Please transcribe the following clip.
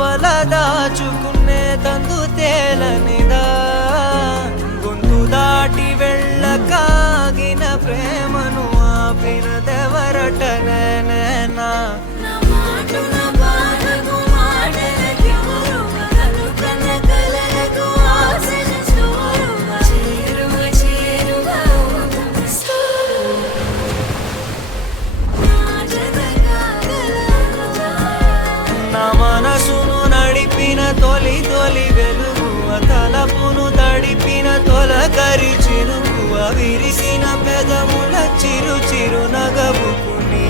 లోపల దాచుకునే తందు తేలనిదా గొంతు దాటి వెళ్ళకాగిన ప్రేమను ఆపినదెవరట నేనా మనసును నడిపిన తొలి తొలి వెలుగు తలపును తడిపిన తొలకరి చిరుకు విరిసిన పెదముల చిరు చిరు నగవుకు నీ